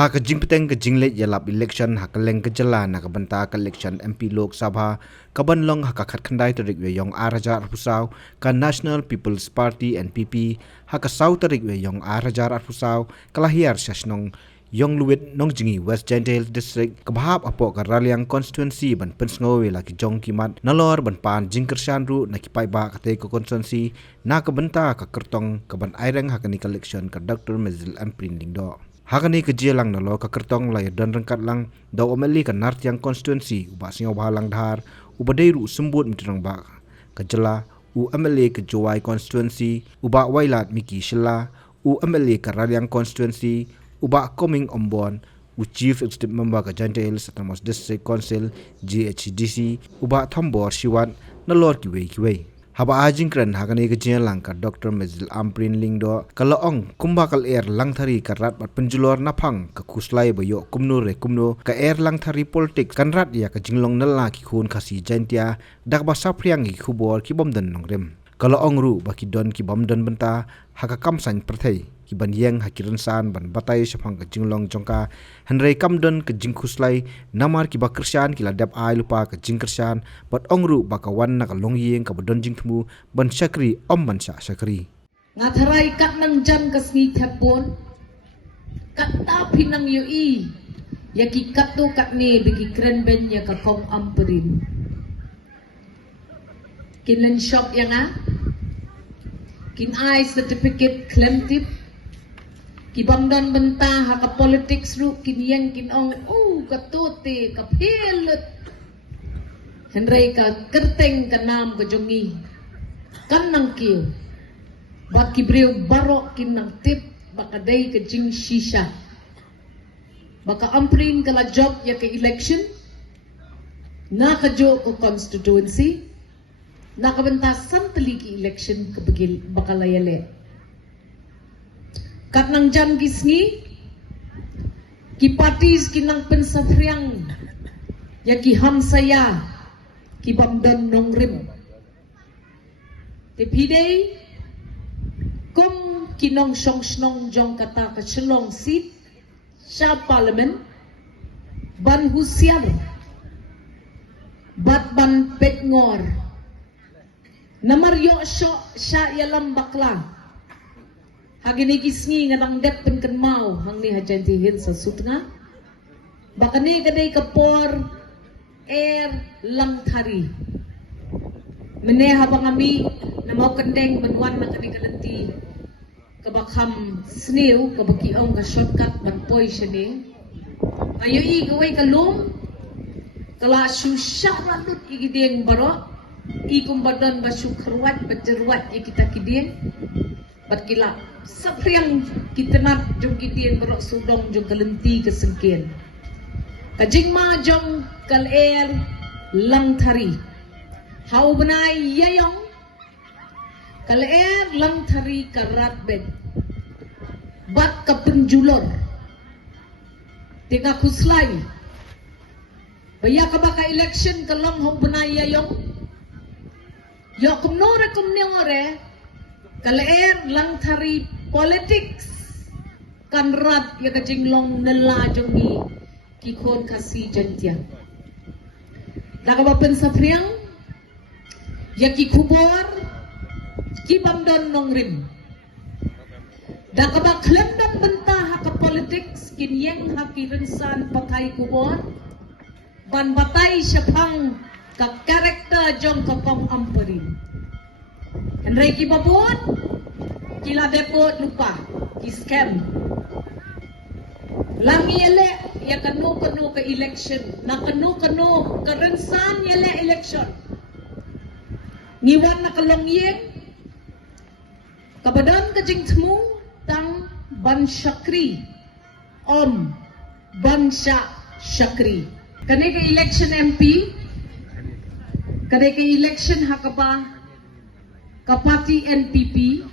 ha ka jing peteng ka jing le yalap election ha ka leng ka jala na ka banta ka election MP Lok Sabha ka ban long ha ka khat khandai tarik we yong arajar pusau ka National People's Party NPP ha ka sau tarik we yong arajar pusau kalahiar sasnong yong luwit nong jingi West Gentile District kabahap apo ka Raliang constituency ban pensngo we la ki jong kimat nalor ban pan jingkershan ru na ki pai ba ka te ko constituency na ka banta ka kertong ka ban aireng ha ka ni election ka Dr. Mezil Amprin Lingdo hakani ke jelang nalo ka kertong la dan rengkat lang daw omeli ka Nartiang constituency uba singaw bahalang dhar ubadeiru sembut mitrang ba ka jela u MLA ke Jowai constituency uba wailat miki shila u MLA ka Raliang constituency uba coming ombon u chief executive member ka Gentile Satamos District Council GHDC uba Thambor Siwat nalor kiwe haba ajing kran hagani ke jelang ka Dr. Mezil Amprin Lingdo kalaong kumbakal air langthari ka rat bat penjulor naphang ka kuslai bayo kumno re kumno ka air langthari politics kan rat ya ka jinglong nalla ki khun khasi jantia dakba sapriang ki khubor ki bomdan nongrem kalaong ru baki don ki bomdan benta haka kamsan prathai ki ban yeng hakiran san ban batai saphang ka jinglong jongka hanrei kamdon ka jingkhuslai namar ki bakrsan ki ladap ai lupa ka jingkersan bat ongru bakawan na ka longyeng ka bodon jingthmu ban sakri ban sakri ngatharai kat nang jan kasni thapon kat ta pinang yo I yaki katto kat ne bigi kren ben ya ka kong amperin kinlen shop yang kin ai certificate claim tip ki bangdan benta ha ka politics ru kin yang kin ong ka tote ka pelut henrei ka kerteng ka nam ka jongi kan nang kiu bak ki breu barok kin nang tip baka dai ka jing shisha baka amprin kala job ya ka election na ka jo ko constituency na ka benta santali ki election ka bagil baka layale kat nang jan gisni ki parties ki nang pensafriang ya ki hamsaya ki bamdan nongrim te pidei kom ki nong song snong jong kata ka chelong seat sha parliament ban husial bat ban petngor namaryo sha yalam bakla hagini gisni ngadang dep pen mau hang ni hajan tihin sa sutnga bakani kadai kapor air lang thari mene habang ami na mau kendeng benwan na kani kalenti kabakham sneu kabaki ong ka shortcut ban poi shane ayo I gawai kalum kala shu sharadut igideng baro I kumbadan ba syukhrwat bajerwat ikita kideng bat kila sapriang kitenat jong kidien berok sudong jong kalenti kesengkian kajing ma jong kal air lang thari hau benai yayong kal air lang thari karat bed bat ka penjulor tika kuslai baya ka baka election kalong hau benai yayong yo kumnore kalaer lang thari politics kan rat ya ka jinglong nala jongi ki khon khasi jantia daga bapen safriang ya ki khubor ki bamdon nongrim daga ba khlendam benta ha ka politics kin yeng ha ki rensan pakai kubor ban batai syapang ka karakter jong ka kong amperin Henry ki babon kila depot lupa ki scam langi ele ya kanu ke election na kanu ke rensan ele election ngiwan na kalongyeng kabadan ka jingtmu tang ban syakri ban syakri kane ke election MP kane ke election hakaba ka party NPP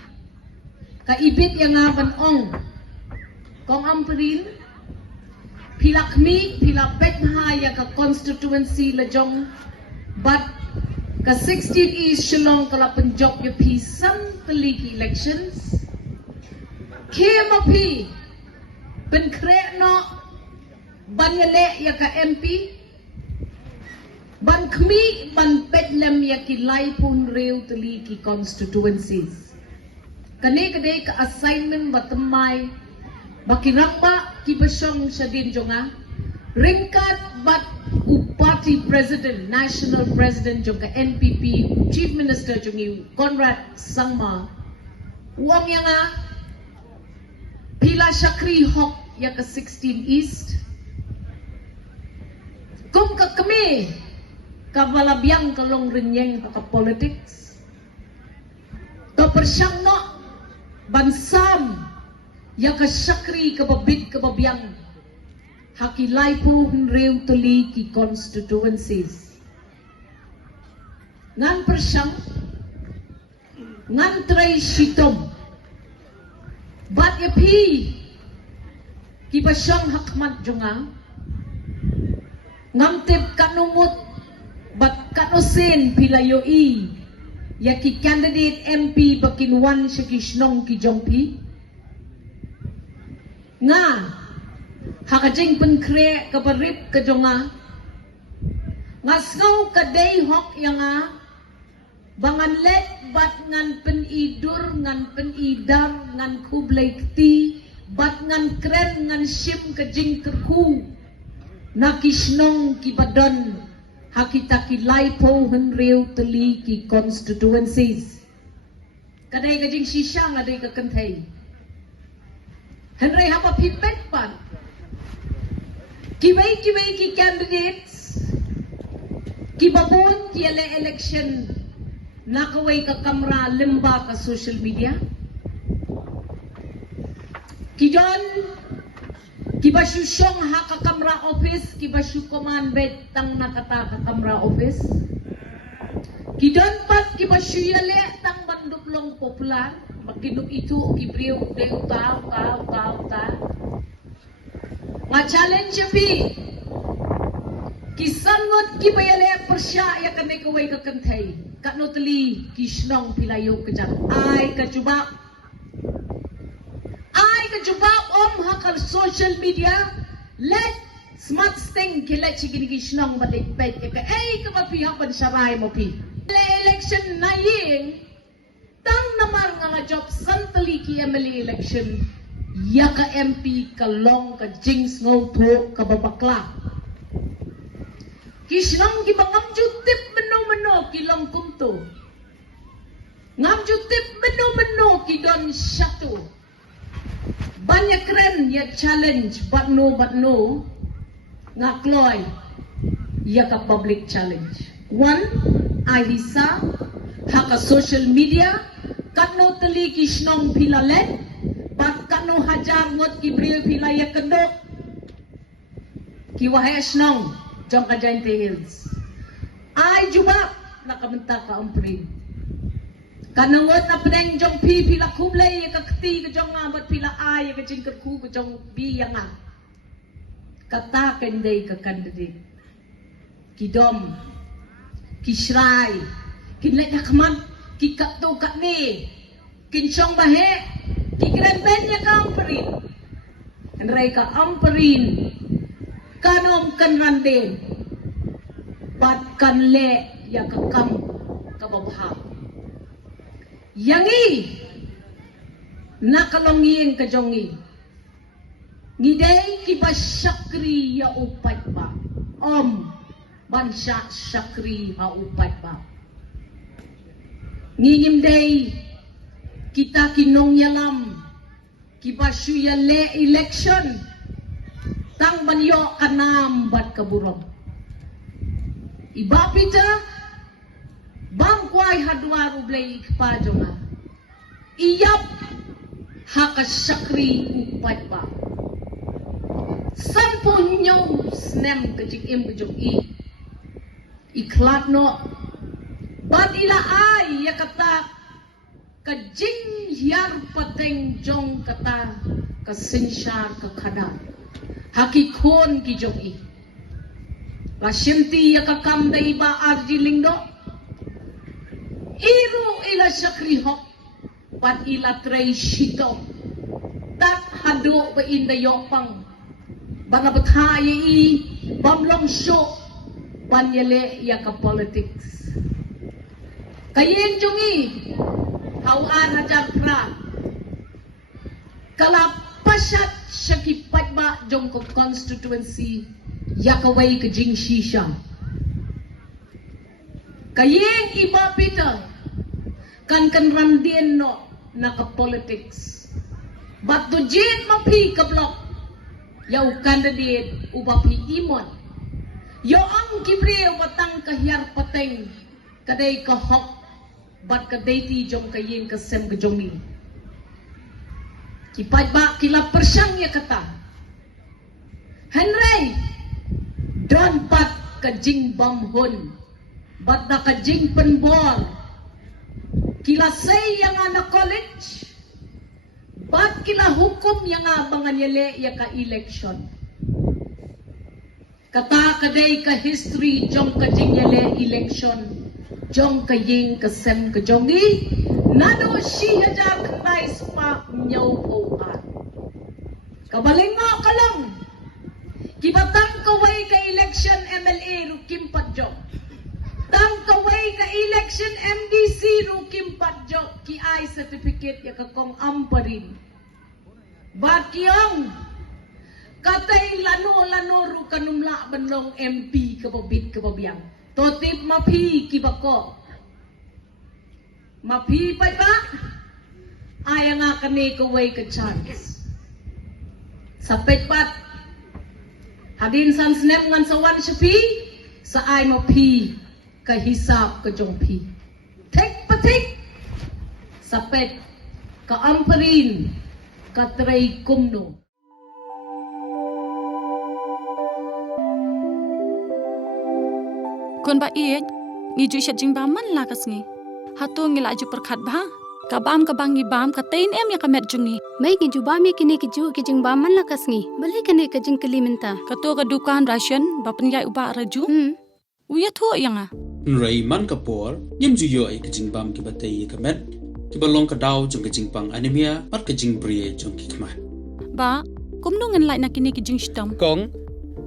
ka ibit yang ngaban ong kong amperin pilakmi pilapet mahaya ka constituency lajong but ka 16 East Shillong kala penjok ya pisang teliki elections KMP Ben krek no ban yale ya ka MP ban kmi ban pedlem ya ki lai pun reu teli ki constituencies kane kade ka assignment batamai bakiramba ki besong sa din jonga ringkat bat upati president national president jonga NPP chief minister jongi Conrad Sangma wong yang pila Shakri Hok ya ke 16 East kum ka kami kabalabiang kalong rinyeng ka politics to persyang no bansam ya ka Shakri kababit kababiang hakilay po hunrew tuli ki constituencies ngan persyang ngan tray shitom bat ya pi ki basyang hakmat jonga ngamtip kanumot bat kanosin pilayoi ya ki candidate MP bakinwan siya kisnong ki jongpi nga hakajing penkre kabarip ka jonga ngasgaw kaday hok yang bangan let bat ngan penidur ngan penidar ngan kublay kti bat ngan kren ngan sim kajing kerku nakisnong kibadon hakita kilay po henrew teli ki constituencies kaday kajing sisya ngaday kakantay henry hapa pipet pan kibay ki candidates kibabon ki election nakaway ka kamera limba ka social media kijon kibasyu syong ha ka kamera office kibasyu command bed tang nakata ka kamera office kidon pat kibasyu yale tang banduplong popular makinuk itu kibriw dew ta nga challenge pi kisangot kibayale persya ya kanay kaway ka kantay kanotli kisnong pilayo kajang ay kajubak hakal social media let smart sting kilat chigini kisnong balik pet ka ay kapapiyak pan saray mo pi election na yin tang namar nga job santali ki MLA election ya ka MP kalong ka jings ngaw to ka babakla kisnong gibangam jutip meno kilong kumto ngam jutip meno kidon syatu banyak keren ya challenge but no ngakloy ya ka public challenge one ahisa haka social media katno teli kisnong pilalet bat katno hajar ngot kibriyo pilaya kendok kiwahay asnong jong Kajayante Hills ay jubak nakabenta ka amprin kanangot na pedeng jong pila kublay ya kakti ka jong amat pila ay ka jing kerku ka jong biyang kata kenday ka candidate kidom kisray kinlet hakman kikatto katni kinsyong bahe kikren benya ka amprin enray ka amprin kanom kanranden bat kanle ya kakam kababha yangi nakalongin kajongi ngidey kiba syakri ya upat ba bansa syakri ha upat ba ngingim day kita kinong yalam kiba syuya le election tang banyo kanam bat kaburong iba pita bangkway hadwa rublay ikpajonga iyap hakasyakri upat ba sampun nyong snem kajik im kajok iklat no bat ila ay yakata kajing hiyar pateng jong kata kasinsyar kakada hakikon ki jong Lasyenti yakakam da iba arjilingdo iru ila syakri hok pat ila tray shito tat hadu ba in da yopang bana bathaye I bamlong show banyele ya ka politics kayen jungi hawan hajar pra kalapasat syakipad ba jong ko constituency ya kaway ka jing shisha kayen iba pita kan randien no naka politics but to jit mapi ka block yaw candidate ubapi imon yo ang kibriyo matang kahyar pateng kaday ka hok bat kaday ti jong kayen ka sem ka jongi kipad ba kila persyang ya kata Henry don pat ka jing bamhon bat na ka jing penbor kila say yang ana college bat kila hukum yang abangan yele ya ka election kata kaday ka history jong ka jing yele election jong ka ying ka sem ka jongi nano si hajar kay spa nyaw po at kabaling mo kalang kibatang kaway ka election MLA rukim padjok tang kaway ka election MDC rukim padjok ki ay certificate ya kakong amparin bakyang katay lano ru kanumla banlong MP kababit kababiyang totip mapi kibako mapi pa ba ay nga kani kaway ka chance sa petpat hadin san snap ngan sa wan shapi sa ay mapi kahisap ka jong pi tek patik sa pet kaamparin katray kumno kon ba iet ngi ju shet jing ba man la kas ngi hatu ngi la ju perkhat ba kabam kabangi bam ka tain em ya kamet jungi mai ki juba mi kini ki ju ki jing ba man la kas ngi bali kene ka jing keliminta kato ka dukan ration ba penyai uba raju uya thu yang a Ray man kapor yem ju yo ai kajing bam ki batay kamet ki balong ka daw jong kajing pang anemia pat kajing brie jong ki kama ba kumnu ngan lai na kini ki jing stam kong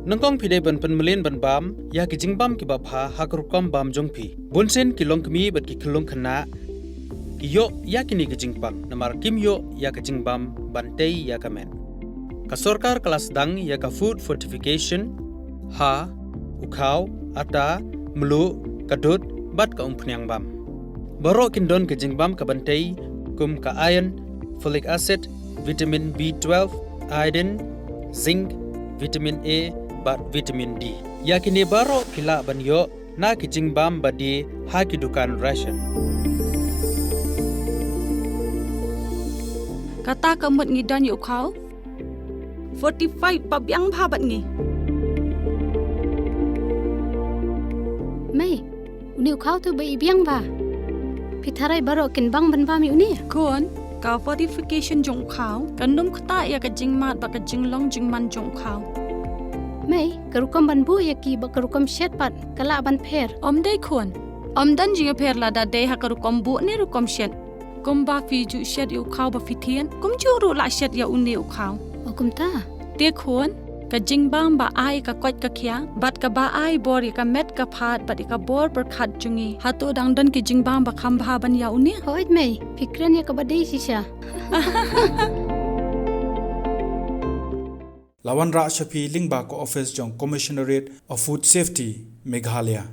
nangkong pide ban penmelin ban bam ya kajing bam ki bapha hakrukom bam jong pi bunsen ki long kmi bat ki khulong khana yo ya kini kajing pang namar kim yo ya kajing bam bantei ya kamet ka sarkar kelas dang ya ka food fortification ha ukau ata melu kadut bat ka umpnyang bam baro kindon ke jingbam ka bantei kum ka iron folic acid vitamin B12 iodine zinc vitamin A bat vitamin D yakini baro kila banyo na ke jingbam badi ha ki dukan ration kata kamut ngi dan yu khau 45 pabyang bhabat ngi mai uni khau tu bai biang ba pitharai baro kin bang ban ba mi uni kon ka fortification jong khau kanum khata ya ka jing mat ba ka jing long jing man jong khau mai karukam ban bu ya ki ba karukam shet pat kala ban pher om dei kon om dan jing pher la da dei ha ka rukom bu ne rukom shet kum ba fi ju shet yu khau ba fi thien kum chu ru la shet ya uni u khau okum ta te kon ka jing bam ba ai ka kwat ka khya bat ka ba ai bor ka met ka phat bat ka bor per khat jungi hatu dang dan ki jing bam ba kham bha ban ya uni hoit mai fikran ya ka ba dei sisha Lawan Ra Shafi Lingba ko Office Jong Commissionerate of Food Safety Meghalaya